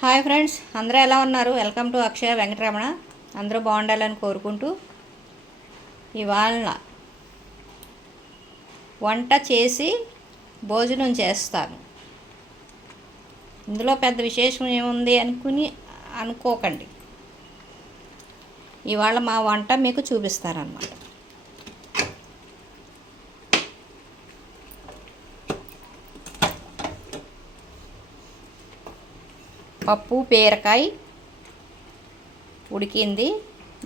Hi friends, అందరూ ఎలా ఉన్నారు? వెల్కమ్ టు అక్షయ వెంకటరమణ. అందరూ బాగుండాలని కోరుకుంటూ ఇవాళ వంట చేసి భోజనం చేస్తాను. ఇందులో పెద్ద విశేషం ఏముంది అనుకోకండి. ఇవాళ మా వంట మీకు చూపిస్తారన్నమాట. పప్పు బీరకాయ ఉడికింది,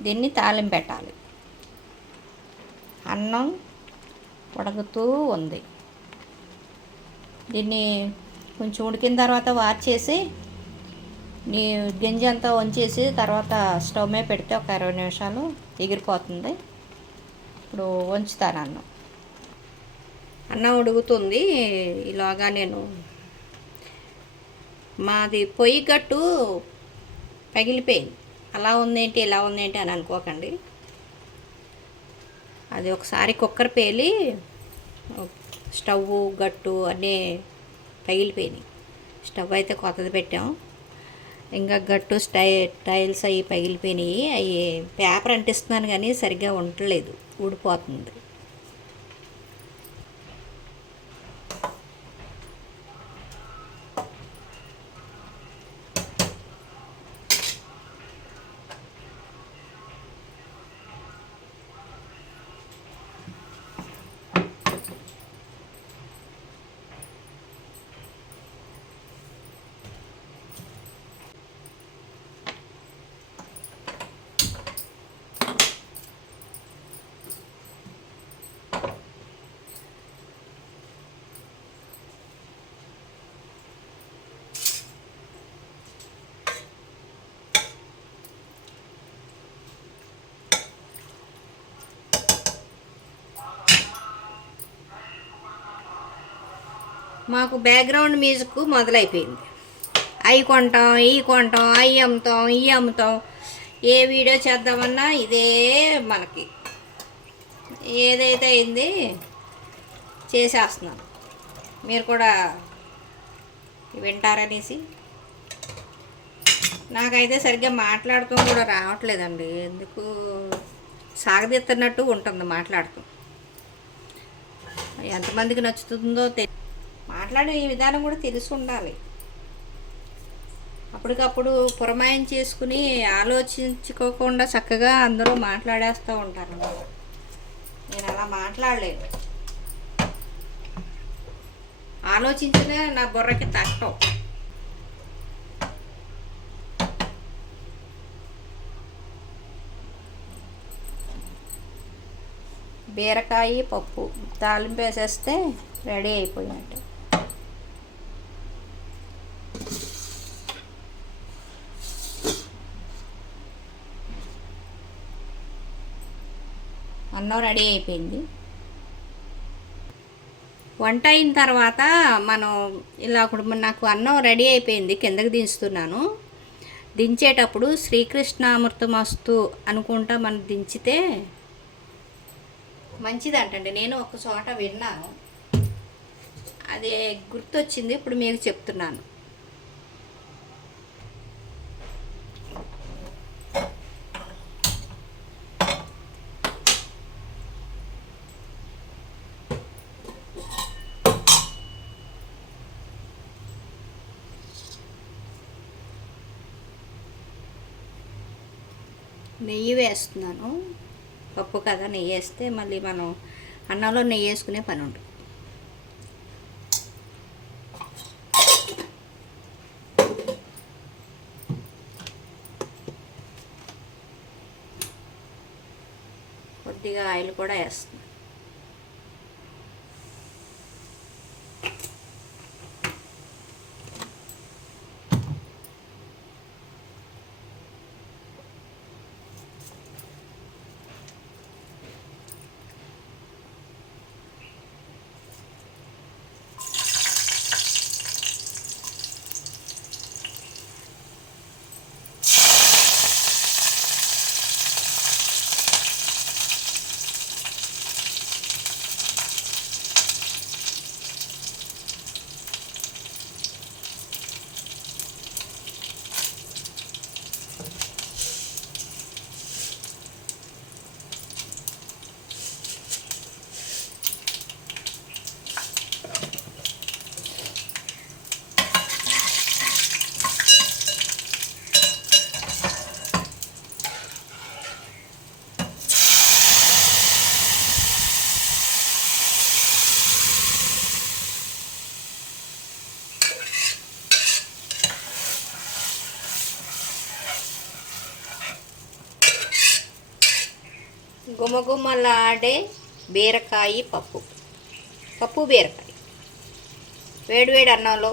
దీన్ని తాలింపు పెట్టాలి. అన్నం ఉడుకుతూ ఉంది. దీన్ని కొంచెం ఉడికిన తర్వాత వార్చేసి గింజ అంతా వంచేసి తర్వాత స్టవ్ మీద పెడితే ఒక 20 నిమిషాలు ఎగిరిపోతుంది. ఇప్పుడు వంచుతాను. అన్నం ఉడుకుతుంది. ఇలాగా మాది పొయ్యి గట్టు పగిలిపోయింది. అలా ఉందేంటి ఇలా ఉందేంటి అని అనుకోకండి. అది ఒకసారి కుక్కర్ పేలి స్టవ్ గట్టు అన్నీ పగిలిపోయినాయి. స్టవ్ అయితే కొత్తది పెట్టాం, ఇంకా గట్టు టైల్స్ అవి పగిలిపోయినాయి. అవి పేపర్ అంటిస్తున్నాను కానీ సరిగ్గా ఉండలేదు, ఊడిపోతుంది. మాకు బ్యాక్గ్రౌండ్ మ్యూజిక్ మొదలైపోయింది. అవి కొంటాం, ఇవి కొంటాం, అవి అమ్ముతాం, ఇవి అమ్ముతాం. ఏ వీడియో చేద్దామన్నా ఇదే మనకి. ఏదైతే అయింది చేసేస్తున్నాం. మీరు కూడా వింటారనేసి. నాకైతే సరిగ్గా మాట్లాడటం కూడా రావట్లేదండి. ఎందుకు సాగదీస్తున్నట్టు ఉంటుంది మాట్లాడటం. ఎంతమందికి నచ్చుతుందో మాట్లాడే విధానం కూడా తెలిసి ఉండాలి. అప్పటికప్పుడు పురమాయం చేసుకుని ఆలోచించుకోకుండా చక్కగా అందరూ మాట్లాడేస్తూ ఉంటారు. నేను అలా మాట్లాడలేదు. ఆలోచించినా నా బుర్రకి తట్టం. బీరకాయ పప్పు తాలింపు వేసేస్తే రెడీ అయిపోయినట్టు. అన్నం రెడీ అయిపోయింది. వంట అయిన తర్వాత మనం ఇలా నాకు అన్నం రెడీ అయిపోయింది, కిందకి దించుతున్నాను. దించేటప్పుడు శ్రీకృష్ణామృతమస్తు అనుకుంటా మనం దించితే మంచిదంటండి. నేను ఒక చోట విన్నాను, అది గుర్తొచ్చింది, ఇప్పుడు మీకు చెప్తున్నాను. నెయ్యి వేస్తున్నాను. పప్పు కదా, నెయ్యి వేస్తే మళ్ళీ మనం అన్నంలో నెయ్యి వేసుకునే పని ఉంటుంది. కొద్దిగా ఆయిల్ కూడా వేస్తున్నాను. గుమగుమలాడే బీరకాయ పప్పు బీరకాయ వేడివేడి అన్నంలో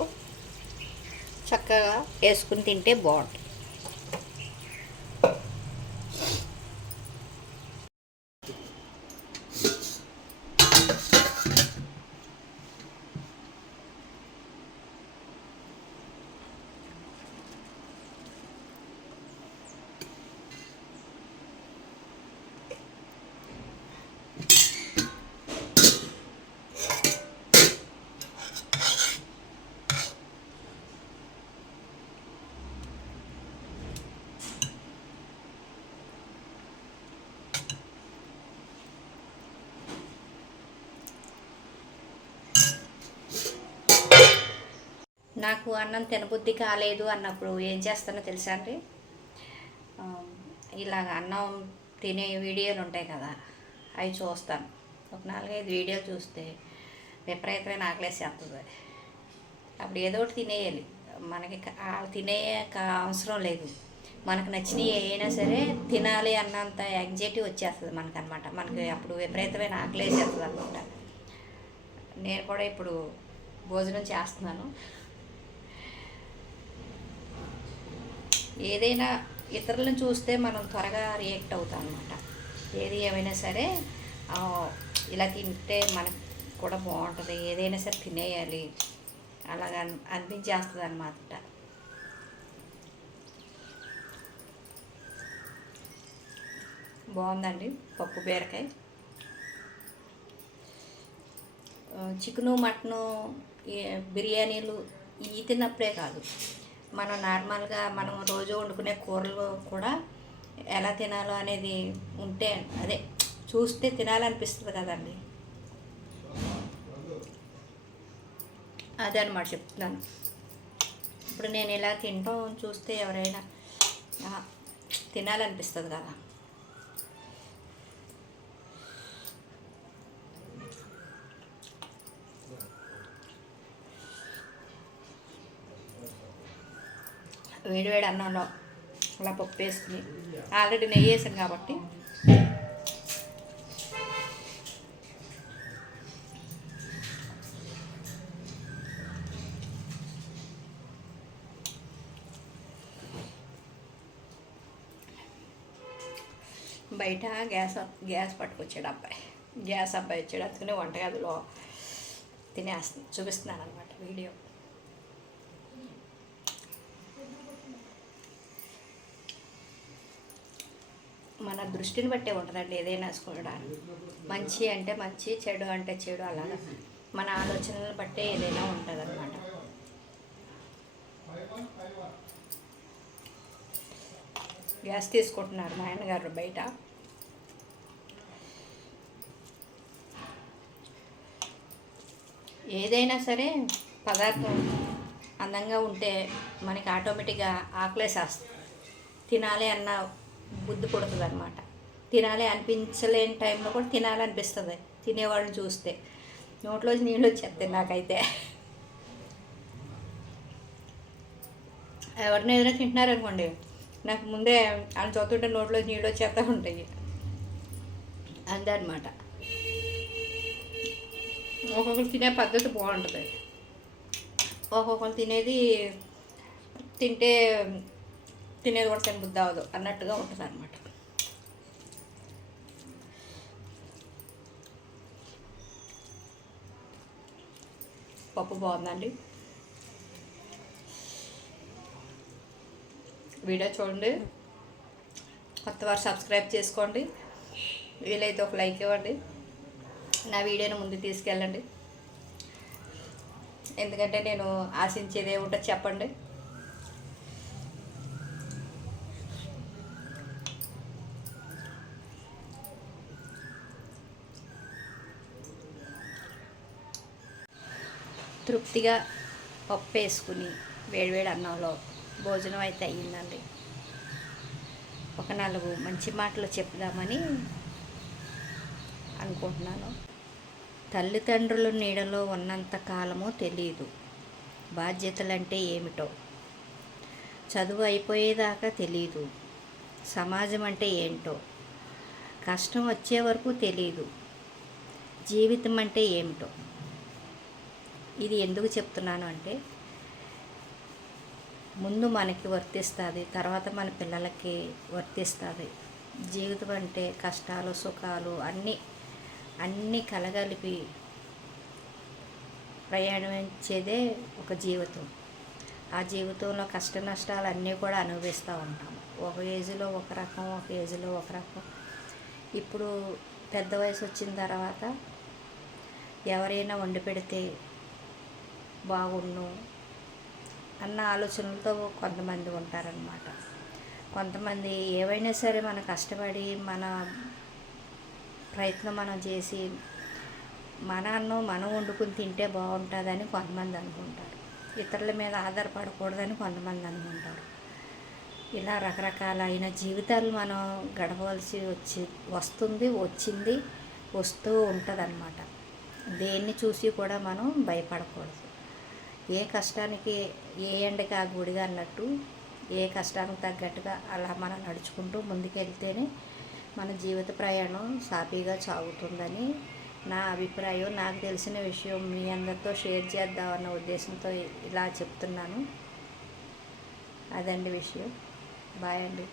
చక్కగా వేసుకుని తింటే బాగుంటుంది. నాకు అన్నం తినబుద్ధి కాలేదు అన్నప్పుడు ఏం చేస్తానో తెలుసా అండి, ఇలాగ అన్నం తినే వీడియోలు ఉంటాయి కదా, అవి చూస్తాను. ఒక 4-5 వీడియోలు చూస్తే విపరీతమైన ఆకలేసేస్తుంది. అప్పుడు ఏదో ఒకటి తినేయాలి. మనకి తినే అవసరం లేదు. మనకు నచ్చినవి అయినా సరే తినాలి అన్నంత యాంగ్జైటీ వచ్చేస్తుంది మనకనమాట. మనకి అప్పుడు విపరీతమైన ఆకలేసేస్తుంది అనమాట. నేను కూడా ఇప్పుడు భోజనం చేస్తున్నాను. ఏదైనా ఇతరులను చూస్తే మనం త్వరగా రియాక్ట్ అవుతాం అనమాట. ఏది ఏమైనా సరే ఇలా తింటే మనకు కూడా బాగుంటుంది, ఏదైనా సరే తినేయాలి అలాగ అనిపించేస్తుంది అన్నమాట. బాగుందండి పప్పు బీరకాయ. చికెను మటను బిర్యానీలు ఇవి తిన్నప్పుడే కాదు, మనం నార్మల్గా మనం రోజు వండుకునే కూరలు కూడా ఎలా తినాలో అనేది ఉంటే అదే చూస్తే తినాలనిపిస్తుంది కదండి. అదే అనమాట చెప్తున్నాను. ఇప్పుడు నేను ఇలా తింటాం చూస్తే ఎవరైనా తినాలనిపిస్తుంది కదా. వేడివేడి అన్నంలో అలా పప్పు వేసుకుని, ఆల్రెడీ నెయ్యి వేసాను కాబట్టి బయట గ్యాస్ పట్టుకొచ్చాడు గ్యాస్ అబ్బాయి వచ్చాడు. అందుకనే వంటగదిలో చూపిస్తున్నాను అనమాట వీడియో. మన దృష్టిని బట్టే ఉంటుందండి ఏదైనా వేసుకోవడానికి. మంచి అంటే మంచి, చెడు అంటే చెడు, అలాగా మన ఆలోచనలను బట్టే ఏదైనా ఉంటుంది అనమాట. గ్యాస్ తీసుకుంటున్నారు మా ఆయనగారు బయట. ఏదైనా సరే పదార్థం అందంగా ఉంటే మనకి ఆటోమేటిక్గా ఆకలేసేస్తుంది. తినాలి అన్న బుద్ధి పుడుతుంది అనమాట. తినాలి అనిపించలేని టైంలో కూడా తినాలనిపిస్తుంది తినేవాళ్ళని చూస్తే. నోట్లోంచి నీళ్ళు వచ్చేస్తాయి నాకైతే. ఎవరిని ఏదైనా తింటున్నారనుకోండి, నాకు ముందే అని చదువుతుంటే నోట్లో నీళ్ళు వచ్చేస్తూ ఉంటాయి. అంతే అనమాట. ఒక్కొక్కరు తినే పద్ధతి బాగుంటుంది. ఒక్కొక్కరు తినేది కూడా తినబుద్ధి అవ్వదు అన్నట్టుగా ఉంటుంది అనమాట. పప్పు బాగుందండి. వీడియో చూడండి, కొత్తవారు సబ్స్క్రైబ్ చేసుకోండి, వీలైతే ఒక లైక్ ఇవ్వండి, నా వీడియోని ముందుకు తీసుకెళ్ళండి. ఎందుకంటే నేను ఆశించేది ఏముంటో చెప్పండి. తృప్తిగా పప్పు వేసుకుని వేడివేడి అన్నంలో భోజనం అయితే అయ్యిందండి. ఒక 4 మంచి మాటలు చెప్దామని అనుకుంటున్నాను. తల్లిదండ్రుల నీడలో ఉన్నంత కాలమో తెలియదు బాధ్యతలంటే ఏమిటో. చదువు అయిపోయేదాకా తెలియదు సమాజం అంటే ఏంటో. కష్టం వచ్చే వరకు తెలియదు జీవితం అంటే ఏమిటో. ఇది ఎందుకు చెప్తున్నాను అంటే, ముందు మనకి వర్తిస్తుంది, తర్వాత మన పిల్లలకి వర్తిస్తుంది. జీవితం అంటే కష్టాలు సుఖాలు అన్నీ కలగలిపి ప్రయాణించేదే ఒక జీవితం. ఆ జీవితంలో కష్ట నష్టాలు అన్నీ కూడా అనుభవిస్తూ ఉంటాం. ఒక ఏజ్లో ఒక రకం, ఒక ఏజ్లో ఒక రకం. ఇప్పుడు పెద్ద వయసు వచ్చిన తర్వాత ఎవరైనా వండి పెడితే బాగుండు అన్న ఆలోచనలతో కొంతమంది ఉంటారనమాట. కొంతమంది ఏవైనా సరే మనం కష్టపడి మన ప్రయత్నం మనం చేసి మన అన్నం మనం వండుకుని తింటే బాగుంటుందని కొంతమంది అనుకుంటారు. ఇతరుల మీద ఆధారపడకూడదని కొంతమంది అనుకుంటారు. ఇలా రకరకాలైన జీవితాలు మనం గడపవలసి వచ్చింది వస్తూ ఉంటుంది అన్నమాట. దేన్ని చూసి కూడా మనం భయపడకూడదు. ఏ కష్టానికి ఏ ఎండకి ఆ గుడిగా అన్నట్టు ఏ కష్టానికి తగ్గట్టుగా అలా మనం నడుచుకుంటూ ముందుకెళ్తేనే మన జీవిత ప్రయాణం సాఫీగా సాగుతుందని నా అభిప్రాయం. నాకు తెలిసిన విషయం మీ అందరితో షేర్ చేద్దామన్న ఉద్దేశంతో ఇలా చెప్తున్నాను. అదండి విషయం. బాయ్ అండి.